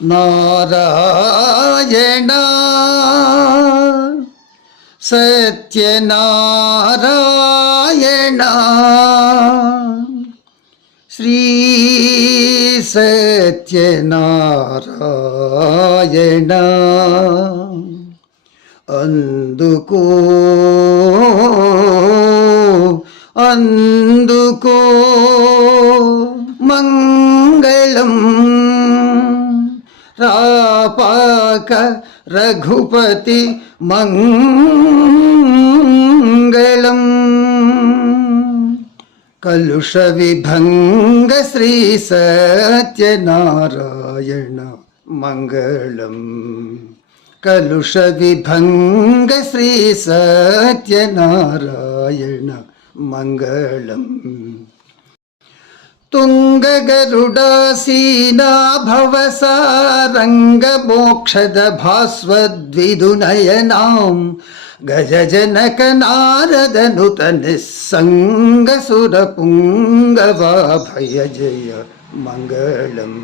నారాయణ సత్యనారాయణ శ్రీ సత్యనారాయణ అందుకో అందుకో మంగళం రాపాక రఘుపతి మంగళం కలుష విభంగ శ్రీ సత్యనారాయణ మంగళం కలుష విభంగ శ్రీ సత్యనారాయణ మంగళం తుంగగరుడాసీనా భవసారంగ మోక్షద భాస్వద్విదునయనాం గజజనక నారదనుత నిస్సంగ సురపుంగవాభయ జయ మంగళం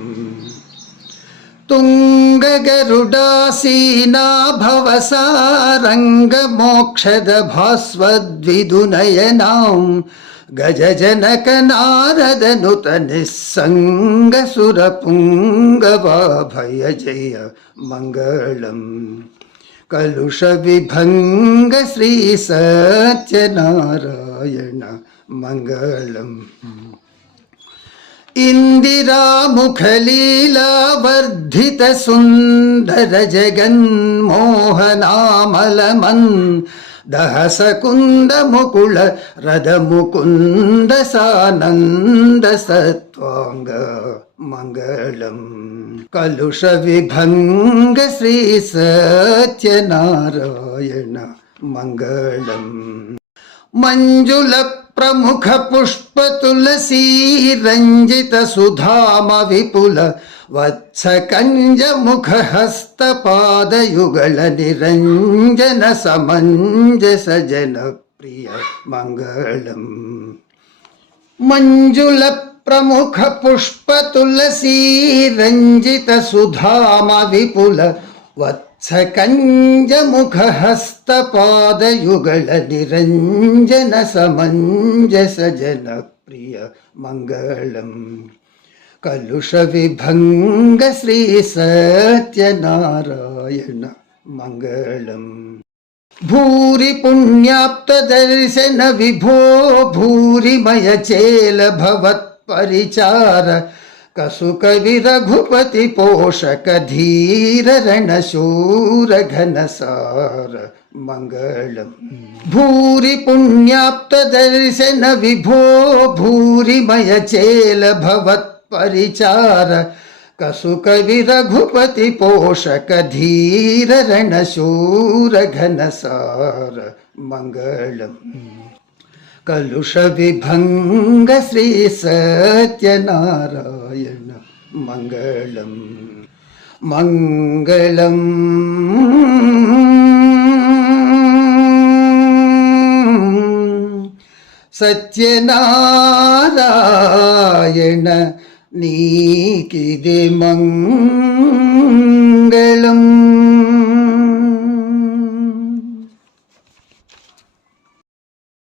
తుంగగరుడాసీనా భవసారంగ మోక్షద భాస్వద్విదునయనాం గజజనక నారదనుత నిస్సంగ సురపుంగవాభయ జయ మంగళం కలుష విభంగ శ్రీ సత్యనారాయణ మంగళం ఇందిరాముఖలీలావర్ధిత సుందర జగన్మోహనామలమన్ దహసకుంద ముకుళ రథముకుంద సానంద సత్వాంగ మంగళం కలుష విభంగ శ్రీ సత్యనారాయణ మంగళం మంజుల ప్రముఖ పుష్ప తులసీ రంజిత సుధామ విపుల వత్స కంజ ముఖ హస్త పాదయుగళ నిరంజన సమంజస జన ప్రియ మంగళం మంజుల ప్రముఖ పుష్ప తులసీ రంజిత సుధామ విపుల వత్స కంజ ముఖ హస్త పాదయుగళ నిరంజన సమంజస జన ప్రియ మంగళం కలుష విభంగ శ్రీ సత్యనారాయణ మంగళం భూరి పుణ్యాప్త దర్శన విభో భూరిమయ చేల భవత్ పరిచార కసుక విరఘుపతి పోషక ధీర రణశూర ఘనసార మంగళం భూరి పుణ్యాప్త దర్శన విభో భూరిమయ చేల భవత్ పరిచార కసుక విరఘుపతి పోషక ధీర రణశూర ఘనసార మంగళం కలుష విభంగ శ్రీ సత్యనారాయణ మంగళం మంగళం సత్యనారాయణ నీకిది మంగళం